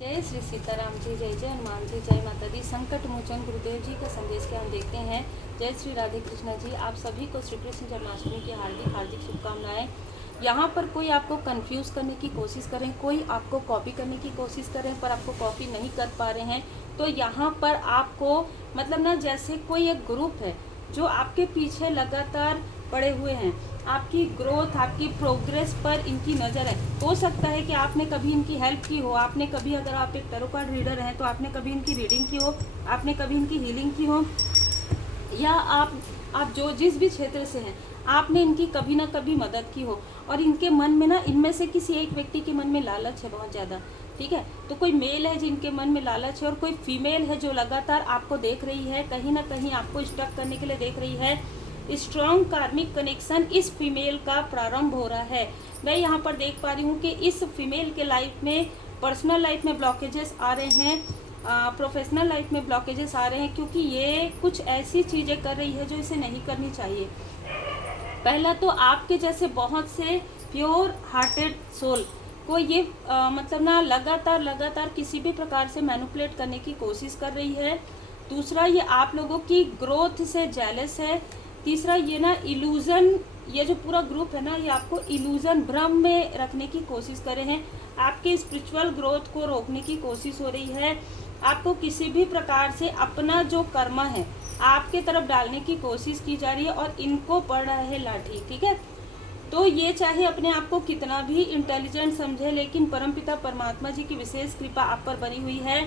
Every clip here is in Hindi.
जय श्री सीताराम जी, जय जय हनुमान जी, जय माता दी। संकट मोचन गुरुदेव जी का संदेश के हम देखते हैं। जय श्री राधे कृष्णा जी, आप सभी को श्री कृष्ण जन्माष्टमी की हार्दिक हार्दिक शुभकामनाएं। यहाँ पर कोई आपको कंफ्यूज करने की कोशिश करें, कोई आपको कॉपी करने की कोशिश करें पर आपको कॉपी नहीं कर पा रहे हैं, तो यहाँ पर आपको मतलब ना जैसे कोई एक ग्रुप है जो आपके पीछे लगातार पड़े हुए हैं, आपकी ग्रोथ, आपकी प्रोग्रेस पर इनकी नज़र है। हो सकता है कि आपने कभी इनकी हेल्प की हो, आपने कभी, अगर आप एक टैरो कार्ड रीडर हैं तो आपने कभी इनकी रीडिंग की हो, आपने कभी इनकी हीलिंग की हो, या आप जो जिस भी क्षेत्र से हैं आपने इनकी कभी ना कभी मदद की हो। और इनके मन में ना, इनमें से किसी एक व्यक्ति के मन में लालच है बहुत ज़्यादा, ठीक है। तो कोई मेल है जिनके मन में लालच है और कोई फीमेल है जो लगातार आपको देख रही है, कहीं ना कहीं आपको स्टक करने के लिए देख रही है। स्ट्रॉन्ग कार्मिक कनेक्शन इस फीमेल का प्रारंभ हो रहा है। मैं यहाँ पर देख पा रही हूँ कि इस फीमेल के लाइफ में, पर्सनल लाइफ में ब्लॉकेजेस आ रहे हैं, प्रोफेशनल लाइफ में ब्लॉकेजेस आ रहे हैं, क्योंकि ये कुछ ऐसी चीज़ें कर रही है जो इसे नहीं करनी चाहिए। पहला तो आपके जैसे बहुत से प्योर हार्टेड सोल को ये मतलब ना लगातार किसी भी प्रकार से मैनिपुलेट करने की कोशिश कर रही है। दूसरा, ये आप लोगों की ग्रोथ से जेलस है। तीसरा, ये ना इल्यूजन, ये जो पूरा ग्रुप है ना, ये आपको इल्यूजन, भ्रम में रखने की कोशिश कर रहे हैं। आपके स्पिरिचुअल ग्रोथ को रोकने की कोशिश हो रही है। आपको किसी भी प्रकार से अपना जो कर्म है आपके तरफ डालने की कोशिश की जा रही है और इनको पड़ रहा है लाठी, ठीक है। तो ये चाहे अपने आप को कितना भी इंटेलिजेंट समझे, लेकिन परमपिता परमात्मा जी की विशेष कृपा आप पर बनी हुई है।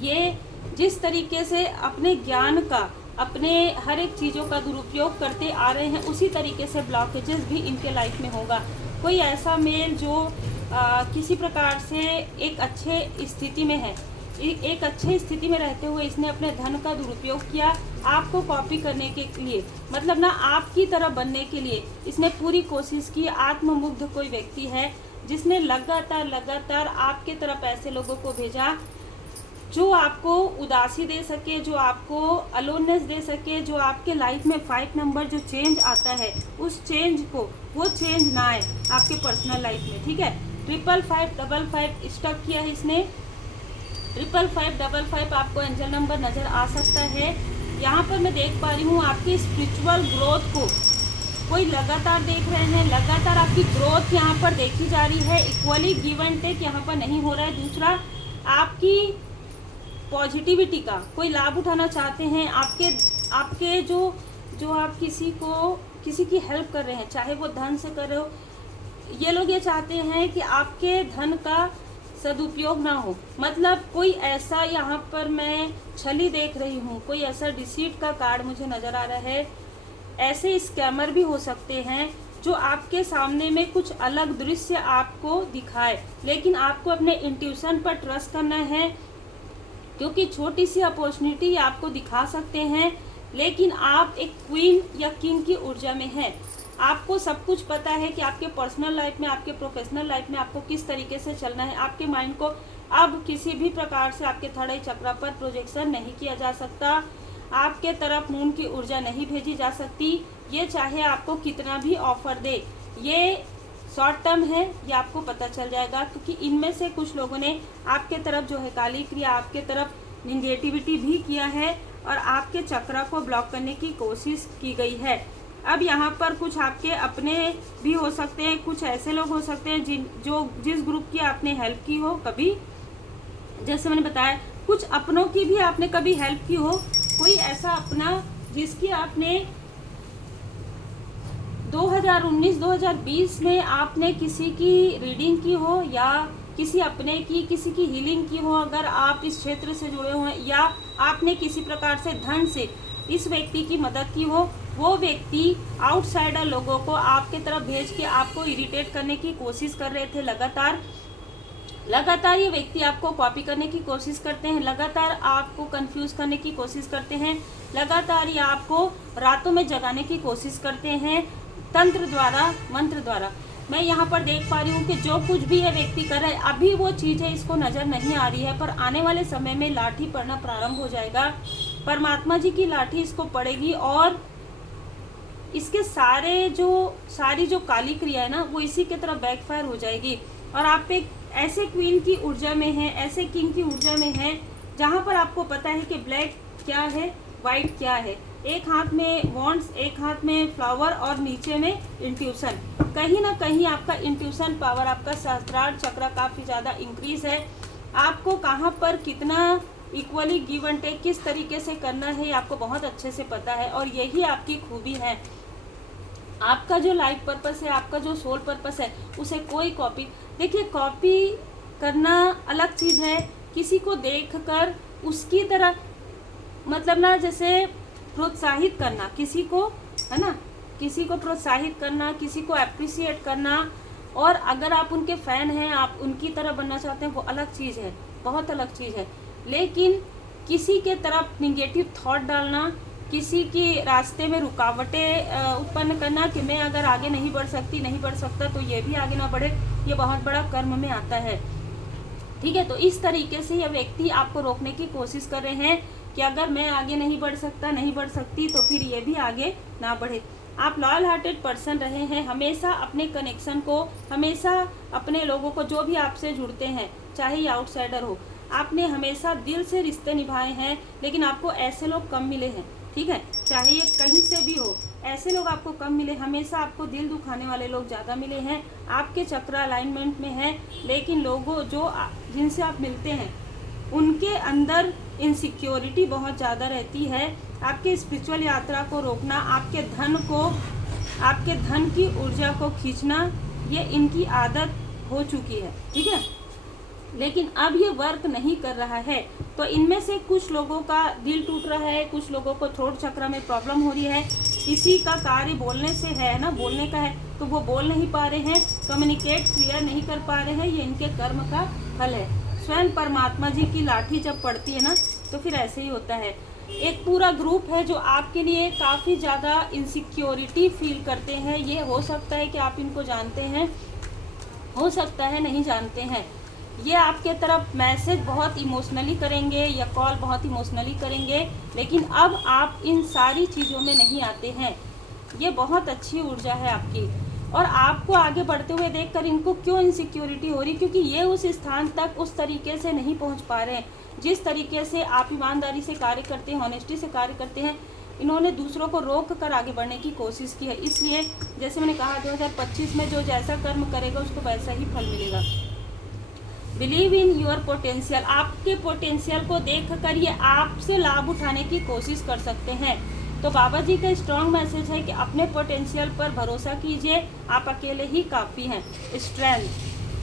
ये जिस तरीके से अपने ज्ञान का, अपने हर एक चीज़ों का दुरुपयोग करते आ रहे हैं, उसी तरीके से ब्लॉकेजेस भी इनके लाइफ में होगा। कोई ऐसा मेल जो किसी प्रकार से एक अच्छे स्थिति में है, एक अच्छे स्थिति में रहते हुए इसने अपने धन का दुरुपयोग किया आपको कॉपी करने के लिए, मतलब ना आपकी तरह बनने के लिए इसने पूरी कोशिश की। आत्ममुग्ध कोई व्यक्ति है जिसने लगातार आपके तरफ ऐसे लोगों को भेजा जो आपको उदासी दे सके, जो आपको अलोननेस दे सके, जो आपके लाइफ में 5 नंबर जो चेंज आता है उस चेंज को, वो चेंज ना आए आपके पर्सनल लाइफ में, ठीक है। 55555 स्टक किया है इसने। 55555 आपको एंजल नंबर नज़र आ सकता है। यहाँ पर मैं देख पा रही हूँ आपकी स्पिरिचुअल ग्रोथ को कोई लगातार देख रहे हैं, लगातार आपकी ग्रोथ यहाँ पर देखी जा रही है। इक्वली गिव एंड टेक यहाँ पर नहीं हो रहा है। दूसरा, आपकी पॉजिटिविटी का कोई लाभ उठाना चाहते हैं। आपके जो आप किसी की हेल्प कर रहे हैं, चाहे वो धन से कर रहे हो, ये लोग ये चाहते हैं कि आपके धन का सदुपयोग ना हो। मतलब कोई ऐसा, यहाँ पर मैं छली देख रही हूँ, कोई ऐसा डिसीट का कार्ड मुझे नज़र आ रहा है। ऐसे स्कैमर भी हो सकते हैं जो आपके सामने में कुछ अलग दृश्य आपको दिखाए, लेकिन आपको अपने इंट्यूशन पर ट्रस्ट करना है, क्योंकि छोटी सी अपॉर्चुनिटी आपको दिखा सकते हैं, लेकिन आप एक क्वीन या किंग की ऊर्जा में हैं। आपको सब कुछ पता है कि आपके पर्सनल लाइफ में, आपके प्रोफेशनल लाइफ में आपको किस तरीके से चलना है। आपके माइंड को अब किसी भी प्रकार से आपके थर्ड आई चक्र पर प्रोजेक्शन नहीं किया जा सकता। आपके तरफ मून की ऊर्जा नहीं भेजी जा सकती। ये चाहे आपको कितना भी ऑफर दे, ये शॉर्ट टर्म है, ये आपको पता चल जाएगा, क्योंकि इनमें से कुछ लोगों ने आपके तरफ जो है काली क्रिया, आपके तरफ निगेटिविटी भी किया है और आपके चक्र को ब्लॉक करने की कोशिश की गई है। अब यहाँ पर कुछ आपके अपने भी हो सकते हैं, कुछ ऐसे लोग हो सकते हैं जिस ग्रुप की आपने हेल्प की हो कभी, जैसे मैंने बताया, कुछ अपनों की भी आपने कभी हेल्प की हो। कोई ऐसा अपना जिसकी आपने 2019-2020 में आपने किसी की रीडिंग की हो, या किसी अपने की, किसी की हीलिंग की हो, अगर आप इस क्षेत्र से जुड़े हुए हैं, या आपने किसी प्रकार से धन से इस व्यक्ति की मदद की हो, वो व्यक्ति आउटसाइडर लोगों को आपके तरफ भेज के आपको इरिटेट करने की कोशिश कर रहे थे। लगातार ये व्यक्ति आपको कॉपी करने की कोशिश करते हैं, लगातार आपको कंफ्यूज करने की कोशिश करते हैं, लगातार ये आपको रातों में जगाने की कोशिश करते हैं, तंत्र द्वारा, मंत्र द्वारा। मैं यहाँ पर देख पा रही हूँ कि जो कुछ भी ये व्यक्ति कर रहा है, अभी वो चीज़ें इसको नज़र नहीं आ रही है, पर आने वाले समय में लाठी पड़ना प्रारंभ हो जाएगा। परमात्मा जी की लाठी इसको पड़ेगी और इसके सारी जो काली क्रिया है ना, वो इसी के तरफ बैकफायर हो जाएगी और आप एक ऐसे क्वीन की ऊर्जा में है, ऐसे किंग की ऊर्जा में है, जहाँ पर आपको पता है कि ब्लैक क्या है, वाइट क्या है। एक हाथ में वॉन्ड्स, एक हाथ में फ्लावर और नीचे में इंट्यूशन। कहीं ना कहीं आपका इंट्यूशन पावर, आपका सहस्त्रार चक्र काफ़ी ज़्यादा इंक्रीज है। आपको कहाँ पर कितना इक्वली गिव एंड टेक किस तरीके से करना है, ये आपको बहुत अच्छे से पता है और यही आपकी खूबी है। आपका जो लाइफ पर्पस है, आपका जो सोल पर्पस है, उसे कोई कॉपी, देखिए कॉपी करना अलग चीज़ है, किसी को देखकर उसकी तरह, मतलब ना जैसे प्रोत्साहित करना किसी को, है ना, किसी को प्रोत्साहित करना, किसी को अप्रिसिएट करना, और अगर आप उनके फ़ैन हैं, आप उनकी तरह बनना चाहते हैं, वो अलग चीज़ है, बहुत अलग चीज़ है। लेकिन किसी के तरफ निगेटिव थॉट डालना, किसी की रास्ते में रुकावटें उत्पन्न करना कि मैं अगर आगे नहीं बढ़ सकती, नहीं बढ़ सकता तो ये भी आगे ना बढ़े, ये बहुत बड़ा कर्म में आता है। ठीक है, तो इस तरीके से ये व्यक्ति आपको रोकने की कोशिश कर रहे हैं कि अगर मैं आगे नहीं बढ़ सकता, नहीं बढ़ सकती, तो फिर ये भी आगे ना बढ़े। आप लॉयल हार्टेड पर्सन रहे हैं, हमेशा अपने कनेक्शन को, हमेशा अपने लोगों को, जो भी आपसे जुड़ते हैं, चाहे ये आउटसाइडर हो, आपने हमेशा दिल से रिश्ते निभाए हैं। लेकिन आपको ऐसे लोग कम मिले हैं, ठीक है, चाहे ये कहीं से भी हो, ऐसे लोग आपको कम मिले। हमेशा आपको दिल दुखाने वाले लोग ज़्यादा मिले हैं। आपके चक्र अलाइनमेंट में है, लेकिन लोगों जिनसे आप मिलते हैं उनके अंदर इनसिक्योरिटी बहुत ज़्यादा रहती है। आपके स्पिरिचुअल यात्रा को रोकना, आपके धन की ऊर्जा को खींचना, ये इनकी आदत हो चुकी है, ठीक है। लेकिन अब ये वर्क नहीं कर रहा है, तो इनमें से कुछ लोगों का दिल टूट रहा है, कुछ लोगों को थ्रोट चक्र में प्रॉब्लम हो रही है। किसी का कार्य बोलने से है ना, बोलने का है तो वो बोल नहीं पा रहे हैं, कम्युनिकेट क्लियर नहीं कर पा रहे हैं, ये इनके कर्म का फल है। स्वयं परमात्मा जी की लाठी जब पड़ती है ना, तो फिर ऐसे ही होता है। एक पूरा ग्रुप है जो आपके लिए काफ़ी ज़्यादा इनसिक्योरिटी फील करते हैं। ये हो सकता है कि आप इनको जानते हैं, हो सकता है नहीं जानते हैं। ये आपके तरफ मैसेज बहुत इमोशनली करेंगे या कॉल बहुत इमोशनली करेंगे, लेकिन अब आप इन सारी चीज़ों में नहीं आते हैं। ये बहुत अच्छी ऊर्जा है आपकी, और आपको आगे बढ़ते हुए देखकर इनको क्यों इनसिक्योरिटी हो रही, क्योंकि ये उस स्थान तक उस तरीके से नहीं पहुंच पा रहे हैं जिस तरीके से आप ईमानदारी से कार्य करते हैं, ऑनेस्टी से कार्य करते हैं। इन्होंने दूसरों को रोक कर आगे बढ़ने की कोशिश की है। इसलिए जैसे मैंने कहा 2025 में जो जैसा कर्म करेगा उसको वैसा ही फल मिलेगा। बिलीव इन योर पोटेंशियल, आपके पोटेंशियल को देखकर ये आपसे लाभ उठाने की कोशिश कर सकते हैं। तो बाबा जी का स्ट्रॉन्ग मैसेज है कि अपने पोटेंशियल पर भरोसा कीजिए, आप अकेले ही काफ़ी हैं। स्ट्रेंथ,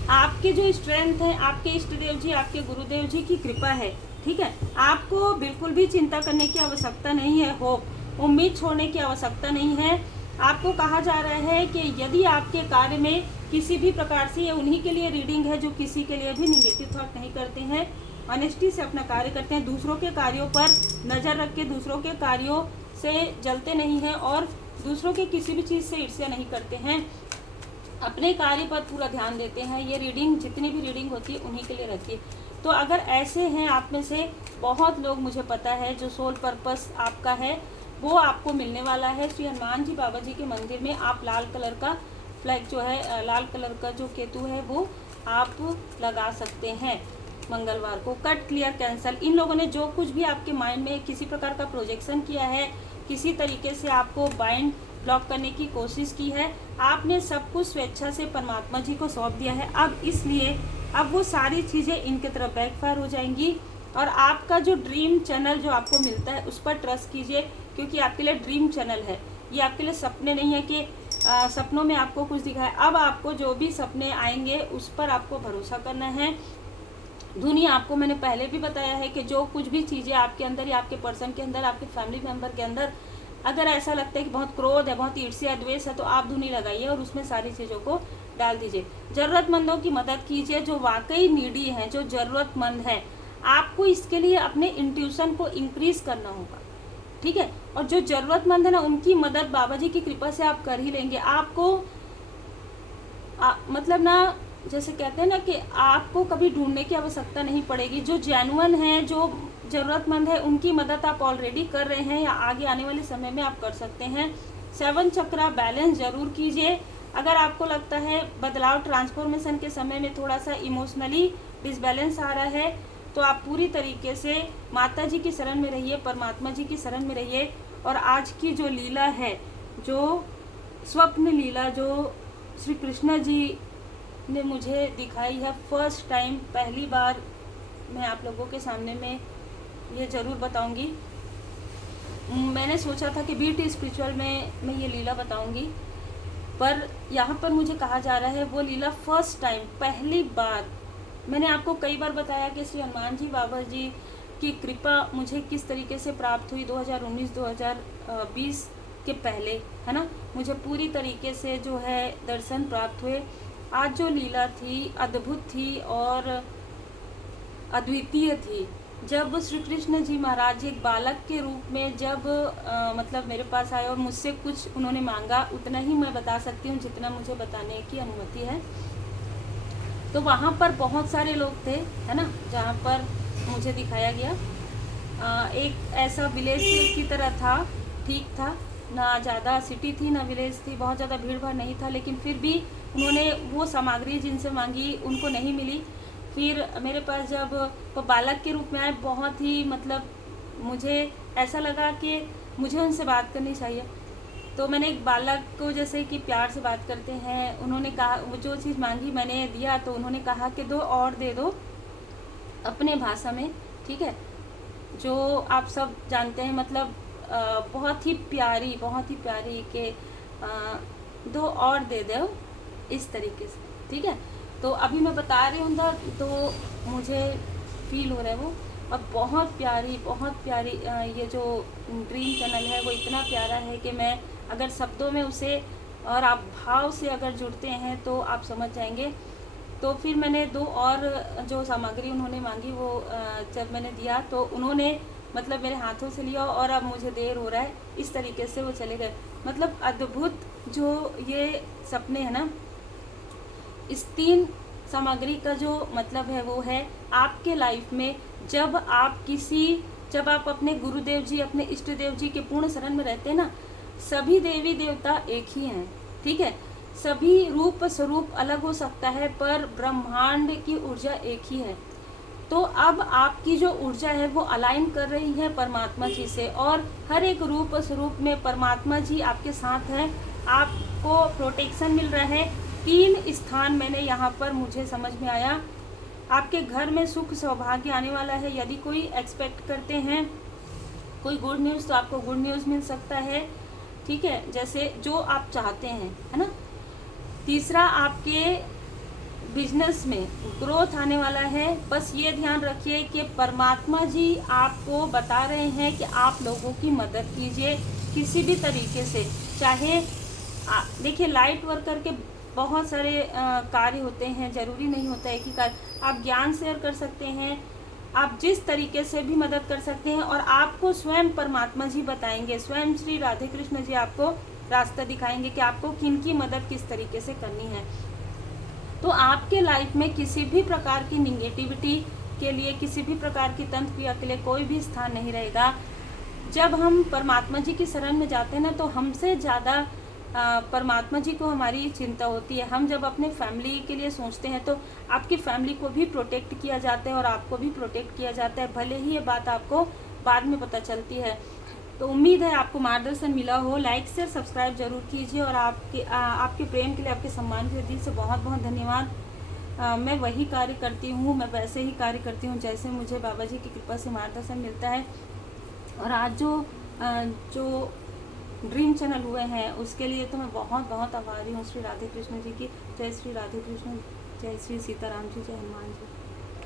आपकी जो स्ट्रेंथ है आपके इष्ट देव जी, आपके गुरुदेव जी की कृपा है, ठीक है। आपको बिल्कुल भी चिंता करने की आवश्यकता नहीं है, होप, उम्मीद छोड़ने की आवश्यकता नहीं है। आपको कहा जा रहा है कि यदि आपके कार्य में किसी भी प्रकार से, ये उन्हीं के लिए रीडिंग है जो किसी के लिए भी निगेटिव थॉट नहीं करते हैं, ऑनेस्टी से अपना कार्य करते हैं, दूसरों के कार्यों पर नज़र रख के दूसरों के कार्यों से जलते नहीं हैं और दूसरों के किसी भी चीज़ से ईर्ष्या नहीं करते हैं, अपने कार्य पर पूरा ध्यान देते हैं। ये रीडिंग, जितनी भी रीडिंग होती है उन्हीं के लिए रखिए। तो अगर ऐसे हैं आप में से बहुत लोग, मुझे पता है, जो सोल पर्पस आपका है वो आपको मिलने वाला है। श्री हनुमान जी बाबा जी के मंदिर में आप लाल कलर का फ्लैग जो है, लाल कलर का जो केतु है वो आप लगा सकते हैं मंगलवार को। कट, क्लियर, कैंसल, इन लोगों ने जो कुछ भी आपके माइंड में किसी प्रकार का प्रोजेक्शन किया है, किसी तरीके से आपको बाइंड ब्लॉक करने की कोशिश की है, आपने सब कुछ स्वेच्छा से परमात्मा जी को सौंप दिया है। अब इसलिए अब वो सारी चीज़ें इनके तरफ बैकफायर हो जाएंगी, और आपका जो ड्रीम चैनल जो आपको मिलता है उस पर ट्रस्ट कीजिए, क्योंकि आपके लिए ड्रीम चैनल है। ये आपके लिए सपने नहीं है कि सपनों में आपको कुछ दिखा है। अब आपको जो भी सपने आएंगे उस पर आपको भरोसा करना है। दुनिया, आपको मैंने पहले भी बताया है कि जो कुछ भी चीज़ें आपके अंदर या आपके पर्सन के अंदर, आपके फैमिली मेम्बर के अंदर अगर ऐसा लगता है कि बहुत क्रोध है, बहुत ईर्ष्या, द्वेष है, तो आप धुनी लगाइए और उसमें सारी चीज़ों को डाल दीजिए। ज़रूरतमंदों की मदद कीजिए, जो वाकई नीडी हैं, जो ज़रूरतमंद हैं। आपको इसके लिए अपने इंट्यूशन को इंक्रीज़ करना होगा, ठीक है। और जो ज़रूरतमंद है ना, उनकी मदद बाबा जी की कृपा से आप कर ही लेंगे। आपको मतलब ना, जैसे कहते हैं ना कि आपको कभी ढूंढने की आवश्यकता नहीं पड़ेगी। जो जेन्युइन है, जो ज़रूरतमंद है, उनकी मदद आप ऑलरेडी कर रहे हैं या आगे आने वाले समय में आप कर सकते हैं। 7 चक्रा बैलेंस ज़रूर कीजिए। अगर आपको लगता है बदलाव ट्रांसफॉर्मेशन के समय में थोड़ा सा इमोशनली डिसबैलेंस आ रहा है, तो आप पूरी तरीके से माता जी की शरण में रहिए, परमात्मा जी की शरण में रहिए। और आज की जो लीला है, जो स्वप्न लीला जो श्री कृष्ण जी ने मुझे दिखाई है फर्स्ट टाइम, पहली बार मैं आप लोगों के सामने में ये ज़रूर बताऊंगी। मैंने सोचा था कि बीट स्पिरिचुअल में मैं ये लीला बताऊंगी, पर यहाँ पर मुझे कहा जा रहा है वो लीला फर्स्ट टाइम, पहली बार। मैंने आपको कई बार बताया कि श्री हनुमान जी बाबा जी की कृपा मुझे किस तरीके से प्राप्त हुई 2019-2020 के पहले, है ना। मुझे पूरी तरीके से जो है दर्शन प्राप्त हुए। आज जो लीला थी अद्भुत थी और अद्वितीय थी। जब श्री कृष्ण जी महाराज एक बालक के रूप में जब मतलब मेरे पास आए और मुझसे कुछ उन्होंने मांगा, उतना ही मैं बता सकती हूँ जितना मुझे बताने की अनुमति है। तो वहाँ पर बहुत सारे लोग थे, है ना, जहाँ पर मुझे दिखाया गया। एक ऐसा विलेज की तरह था, ठीक था, ना ज़्यादा सिटी थी ना विलेज थी, बहुत ज़्यादा भीड़ भाड़ नहीं था, लेकिन फिर भी उन्होंने वो सामग्री जिनसे मांगी उनको नहीं मिली। फिर मेरे पास जब वो बालक के रूप में आए, बहुत ही मतलब मुझे ऐसा लगा कि मुझे उनसे बात करनी चाहिए। तो मैंने एक बालक को जैसे कि प्यार से बात करते हैं, उन्होंने कहा, वो जो चीज़ मांगी मैंने दिया, तो उन्होंने कहा कि 2 और दे दो अपने भाषा में, ठीक है, जो आप सब जानते हैं, मतलब बहुत ही प्यारी के 2 और दे दो इस तरीके से, ठीक है। तो अभी मैं बता रही हूँ ना, तो मुझे फील हो रहा है वो, और बहुत प्यारी ये जो ड्रीम चैनल है वो इतना प्यारा है कि मैं अगर शब्दों में उसे और आप भाव से अगर जुड़ते हैं तो आप समझ जाएंगे। तो फिर मैंने 2 और जो सामग्री उन्होंने मांगी वो जब मैंने दिया तो उन्होंने मतलब मेरे हाथों से लिया, और अब मुझे देर हो रहा है, इस तरीके से वो चले गए। मतलब अद्भुत जो ये सपने हैं ना, इस 3 सामग्री का जो मतलब है वो है आपके लाइफ में जब आप अपने गुरुदेव जी, अपने इष्ट देव जी के पूर्ण शरण में रहते हैं ना, सभी देवी देवता एक ही हैं, ठीक है। सभी रूप स्वरूप अलग हो सकता है पर ब्रह्मांड की ऊर्जा एक ही है। तो अब आपकी जो ऊर्जा है वो अलाइन कर रही है परमात्मा जी से, और हर एक रूप स्वरूप में परमात्मा जी आपके साथ हैं, आपको प्रोटेक्शन मिल रहा है। 3 स्थान मैंने यहाँ पर मुझे समझ में आया। आपके घर में सुख सौभाग्य आने वाला है। यदि कोई एक्सपेक्ट करते हैं कोई गुड न्यूज़, तो आपको गुड न्यूज़ मिल सकता है, ठीक है, जैसे जो आप चाहते हैं, है ना। तीसरा, आपके बिजनेस में ग्रोथ आने वाला है। बस ये ध्यान रखिए कि परमात्मा जी आपको बता रहे हैं कि आप लोगों की मदद कीजिए किसी भी तरीके से। चाहे देखिए, लाइट वर्कर के बहुत सारे कार्य होते हैं, ज़रूरी नहीं होता एक ही कार्य। आप ज्ञान शेयर कर सकते हैं, आप जिस तरीके से भी मदद कर सकते हैं, और आपको स्वयं परमात्मा जी बताएंगे, स्वयं श्री राधे कृष्ण जी आपको रास्ता दिखाएंगे कि आपको किन की मदद किस तरीके से करनी है। तो आपके लाइफ में किसी भी प्रकार की निगेटिविटी के लिए, किसी भी प्रकार की तंत्र क्रिया के लिए कोई भी स्थान नहीं रहेगा। जब हम परमात्मा जी की शरण में जाते हैं ना, तो हमसे ज़्यादा परमात्मा जी को हमारी चिंता होती है। हम जब अपने फैमिली के लिए सोचते हैं तो आपकी फैमिली को भी प्रोटेक्ट किया जाता है और आपको भी प्रोटेक्ट किया जाता है, भले ही ये बात आपको बाद में पता चलती है। तो उम्मीद है आपको मार्गदर्शन मिला हो। लाइक शेयर सब्सक्राइब जरूर कीजिए, और आपके प्रेम के लिए, आपके सम्मान के लिए दिल से बहुत बहुत धन्यवाद। मैं वही कार्य करती हूँ, मैं वैसे ही कार्य करती हूँ जैसे मुझे बाबा जी की कृपा से मार्गदर्शन मिलता है। और आज जो ड्रीम चैनल हुए हैं उसके लिए तो मैं बहुत बहुत आभारी हूँ श्री राधे कृष्ण जी की। जय श्री राधे कृष्ण, जय श्री सीताराम जी, जय हनुमान जी।